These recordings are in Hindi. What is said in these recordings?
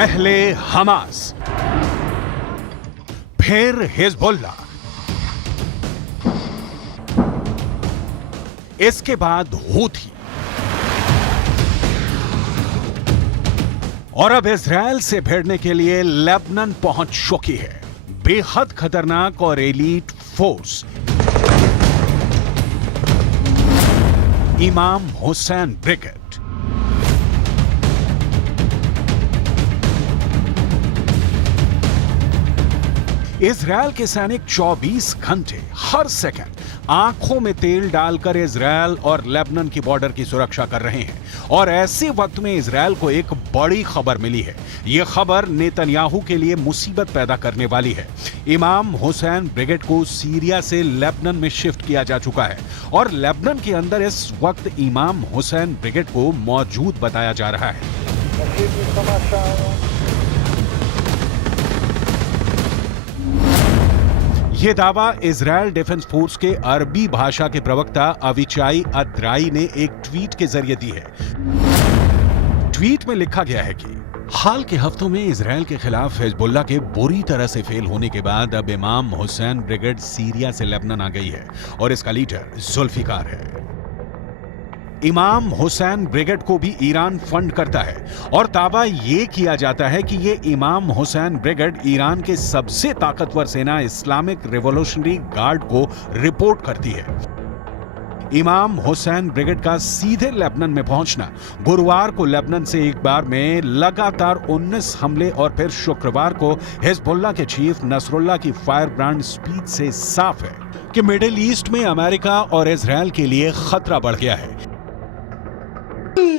पहले हमास, फिर हिजबुल्लाह, इसके बाद हूथी और अब इजराइल से भिड़ने के लिए लेबनान पहुंच चुकी है बेहद खतरनाक और एलीट फोर्स इमाम हुसैन ब्रिगेड। इजराइल के सैनिक 24 घंटे हर सेकंड आंखों में तेल डालकर इजराइल और लेबनान की बॉर्डर की सुरक्षा कर रहे हैं और ऐसे वक्त में इजराइल को एक बड़ी खबर मिली है। यह खबर नेतन्याहू के लिए मुसीबत पैदा करने वाली है। इमाम हुसैन ब्रिगेड को सीरिया से लेबनान में शिफ्ट किया जा चुका है और लेबनान के अंदर इस वक्त इमाम हुसैन ब्रिगेड को मौजूद बताया जा रहा है। यह दावा इजराइल डिफेंस फोर्स के अरबी भाषा के प्रवक्ता अविचाई अद्राई ने एक ट्वीट के जरिए दी है। ट्वीट में लिखा गया है कि हाल के हफ्तों में इजराइल के खिलाफ हिजबुल्लाह के बुरी तरह से फेल होने के बाद अब इमाम हुसैन ब्रिगेड सीरिया से लेबनान आ गई है और इसका लीडर जुल्फिकार है। इमाम हुसैन ब्रिगेड को भी ईरान फंड करता है और दावा यह किया जाता है कि यह इमाम हुसैन ब्रिगेड ईरान के सबसे ताकतवर सेना इस्लामिक रिवॉल्यूशनरी गार्ड को रिपोर्ट करती है। इमाम हुसैन ब्रिगेड का सीधे लेबनान में पहुंचना गुरुवार को लेबनान से एक बार में लगातार 19 हमले और फिर शुक्रवार को हिजबुल्लाह के चीफ नसरुल्लाह की फायर ब्रांड स्पीच से साफ है कि मिडिल ईस्ट में अमेरिका और इजराइल के लिए खतरा बढ़ गया है।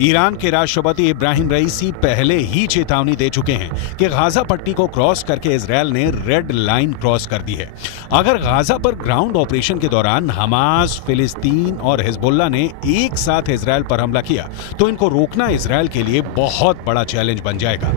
ईरान के राष्ट्रपति इब्राहिम रईसी पहले ही चेतावनी दे चुके हैं कि गाजा पट्टी को क्रॉस करके इजराइल ने रेड लाइन क्रॉस कर दी है। अगर गाजा पर ग्राउंड ऑपरेशन के दौरान हमास, फिलिस्तीन और हिजबुल्लाह ने एक साथ इजराइल पर हमला किया तो इनको रोकना इजराइल के लिए बहुत बड़ा चैलेंज बन जाएगा।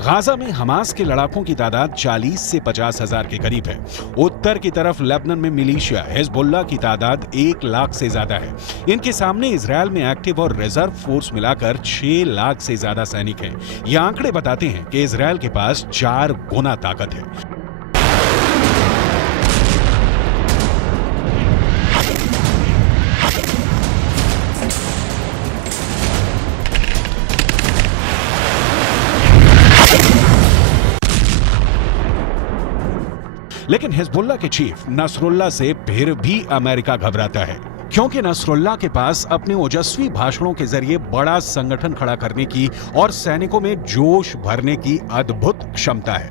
गाजा में हमास के लड़ाकों की तादाद 40 से 50 हजार के करीब है। उत्तर की तरफ लेबनान में मिलिशिया हिजबुल्लाह की तादाद 1 लाख से ज्यादा है। इनके सामने इजराइल में एक्टिव और रिजर्व फोर्स मिलाकर 6 लाख से ज्यादा सैनिक हैं। ये आंकड़े बताते हैं कि इजराइल के पास 4 गुना ताकत है। लेकिन हिजबुल्लाह के चीफ नसरुल्लाह से फिर भी अमेरिका घबराता है क्योंकि नसरुल्लाह के पास अपने ओजस्वी भाषणों के जरिए बड़ा संगठन खड़ा करने की और सैनिकों में जोश भरने की अद्भुत क्षमता है।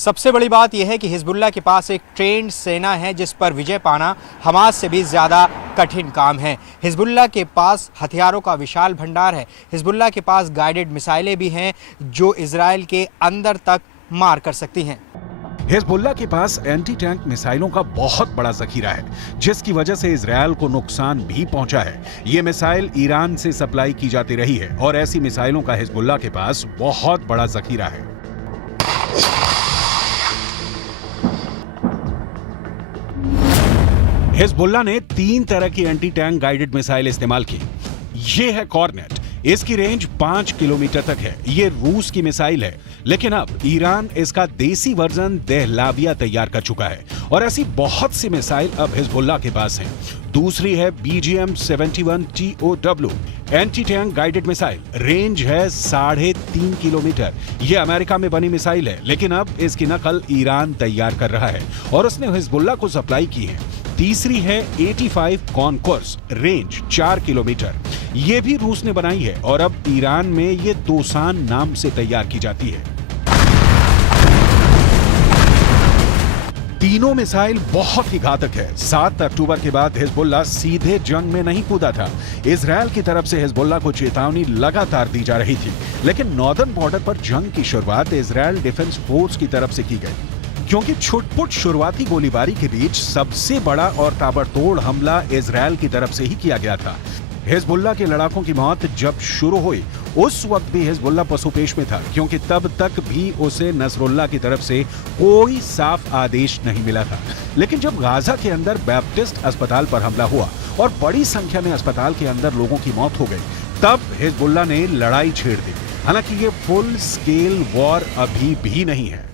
सबसे बड़ी बात यह है कि हिजबुल्लाह के पास एक ट्रेंड सेना है जिस पर विजय पाना हमास से भी ज़्यादा कठिन काम है। हिजबुल्लाह के पास हथियारों का विशाल भंडार है। हिजबुल्लाह के पास गाइडेड मिसाइलें भी हैं जो इजराइल के अंदर तक मार कर सकती हैं। हिजबुल्लाह के पास एंटी टैंक मिसाइलों का बहुत बड़ा जखीरा है जिसकी वजह से इजराइल को नुकसान भी पहुंचा है। ये मिसाइल ईरान से सप्लाई की जाती रही है और ऐसी मिसाइलों का हिजबुल्लाह के पास बहुत बड़ा जखीरा है। हिजबुल्लाह ने 3 तरह की एंटी टैंक गाइडेड मिसाइल इस्तेमाल की। ये है कॉर्नेट, इसकी रेंज 5 किलोमीटर तक है। ये रूस की मिसाइल है, लेकिन अब ईरान इसका देसी वर्जन दहलाविया तैयार कर चुका है और ऐसी बहुत सी मिसाइल अब हिजबुल्लाह के पास हैं। दूसरी है BGM-71 TOW anti tank guided missile. Range है 3.5 किलोमीटर। यह अमेरिका में बनी मिसाइल है, लेकिन अब इसकी नकल ईरान तैयार कर रहा है और उसने हिजबुल्लाह को सप्लाई की है। तीसरी है 85 कॉनकोर्स, रेंज 4 किलोमीटर। यह भी रूस ने बनाई है और अब ईरान में ये दोसान नाम से तैयार की जाती है। तीनों मिसाइल बहुत ही घातक है। 7 अक्टूबर के बाद हिजबुल्लाह सीधे जंग में नहीं कूदा था। इजरायल की तरफ से हिजबुल्लाह को चेतावनी लगातार दी जा रही थी, लेकिन नॉर्दर्न बॉर्डर पर जंग की शुरुआत इजरायल डिफेंस फोर्स की तरफ से की गई, क्योंकि छुटपुट शुरुआती गोलीबारी के बीच सबसे बड़ा और ताबड़तोड़ हमला इजरायल की तरफ से ही किया गया था। हिजबुल्लाह के लड़ाकों की मौत जब शुरू हुई, उस वक्त भी हिजबुल्लाह पसुपेश में था, क्योंकि तब तक भी उसे नसरुल्लाह की तरफ से कोई साफ आदेश नहीं मिला था। लेकिन जब गाजा के अंदर बैप्टिस्ट अस्पताल पर हमला हुआ और बड़ी संख्या में अस्पताल के अंदर लोगों की मौत हो गई, तब हिजबुल्लाह ने लड़ाई छेड़ दी। हालांकि ये फुल स्केल वॉर अभी भी नहीं है।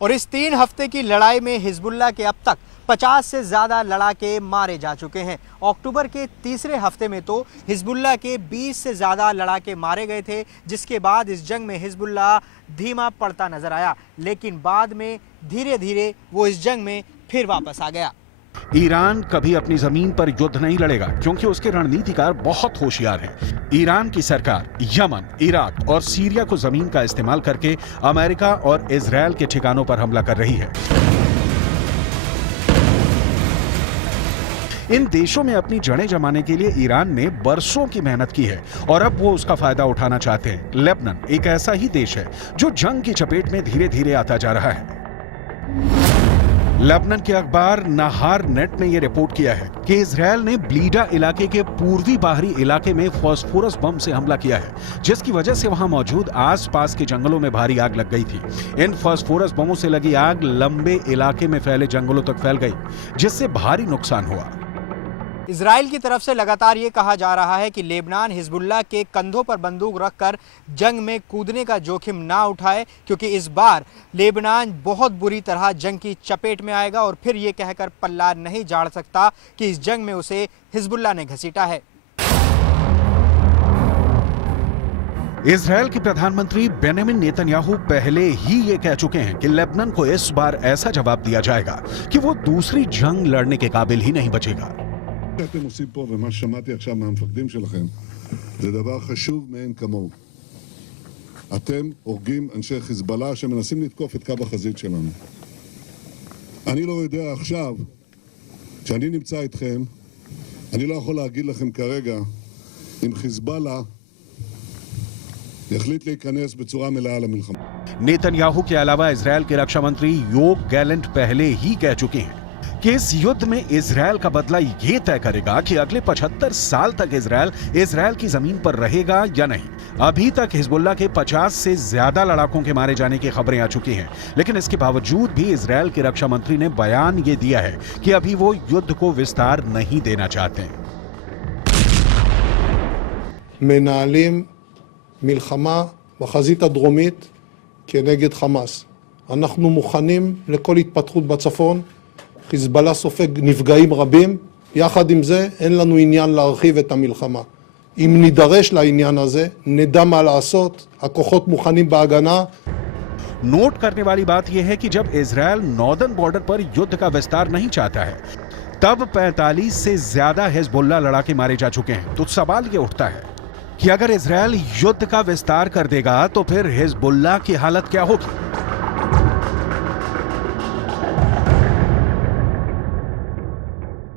और इस 3 हफ्ते की लड़ाई में हिजबुल्लाह के अब तक 50 से ज्यादा लड़ाके मारे जा चुके हैं। अक्टूबर के तीसरे हफ्ते में तो हिजबुल्लाह के 20 से ज्यादा लड़ाके मारे गए थे, जिसके बाद इस जंग में हिजबुल्लाह धीमा पड़ता नजर आया, लेकिन बाद में धीरे धीरे वो इस जंग में फिर वापस आ गया। ईरान कभी अपनी जमीन पर युद्ध नहीं लड़ेगा, क्योंकि उसके रणनीतिकार बहुत होशियार हैं। ईरान की सरकार यमन, इराक और सीरिया को जमीन का इस्तेमाल करके अमेरिका और इजरायल के ठिकानों पर हमला कर रही है। इन देशों में अपनी जड़ें जमाने के लिए ईरान ने बरसों की मेहनत की है और अब वो उसका फायदा उठाना चाहते हैं। लेबनान एक ऐसा ही देश है जो जंग की चपेट में धीरे धीरे आता जा रहा है। लेबनान के अखबार नहार नेट ने यह रिपोर्ट किया है कि इजरायल ने ब्लीडा इलाके के पूर्वी बाहरी इलाके में फास्फोरस बम से हमला किया है, जिसकी वजह से वहां मौजूद आसपास के जंगलों में भारी आग लग गई थी। इन फास्फोरस बमों से लगी आग लंबे इलाके में फैले जंगलों तक फैल गई, जिससे भारी नुकसान हुआ। इजराइल की तरफ से लगातार ये कहा जा रहा है कि लेबनान हिजबुल्लाह के कंधों पर बंदूक रखकर जंग में कूदने का जोखिम ना उठाए, क्योंकि इस बार लेबनान बहुत बुरी तरह जंग की चपेट में आएगा और फिर ये कहकर पल्ला नहीं झाड़ सकता कि इस जंग में उसे हिजबुल्लाह ने घसीटा है। इजरायल के प्रधानमंत्री बेंजामिन नेतन्याहू पहले ही ये कह चुके हैं कि लेबनान को इस बार ऐसा जवाब दिया जाएगा कि वो दूसरी जंग लड़ने के काबिल ही नहीं बचेगा। שאתם עושים פה ומה ששמעתי עכשיו מהמפקדים שלכם זה דבר חשוב מאין כמוהו. אתם הורגים אנשי חיזבאללה שמנסים לתקוף את קו החזית שלנו. אני לא יודע עכשיו, כשאני נמצא איתכם, אני לא יכול להגיד לכם כרגע אם חיזבאללה יחליט להיכנס בצורה מלאה למלחמה. नेतन्याहू के अलावा इजरायल के रक्षा मंत्री योव गैलेंट पहले ही कह चुके हैं कि इस युद्ध में इजरायल का बदला ये तय करेगा कि अगले 75 साल तक इजरायल की जमीन पर रहेगा या नहीं। अभी तक हिजबुल्लाह के 50 से ज्यादा लड़ाकों के मारे जाने की खबरें आ चुकी हैं, लेकिन इसके बावजूद भी इजरायल के रक्षा मंत्री ने बयान ये दिया है कि अभी वो युद्ध को विस्तार नहीं देना चाहते। מנהלים מלחמה בחזית הדרומית כנגד חמאס. אנחנו מוכנים לכל התפתחות בצפון. חיזבאללה סופג נפגעים רבים. יחד עם זה אין לנו עניין להרחיב את המלחמה. אם נידרש לעניין הזה, נדע מה לעשות. הכוחות מוכנים בהגנה. नोट करने वाली बात यह है कि जब इजरायल नॉर्दर्न बॉर्डर पर युद्ध का विस्तार नहीं चाहता है, तब 45 से ज्यादा हिजबुल्लाह लड़ाके मारे जा चुके हैं। तो सवाल यह उठता है कि अगर इजरायल युद्ध का विस्तार कर देगा तो फिर हिजबुल्लाह की हालत क्या होगी।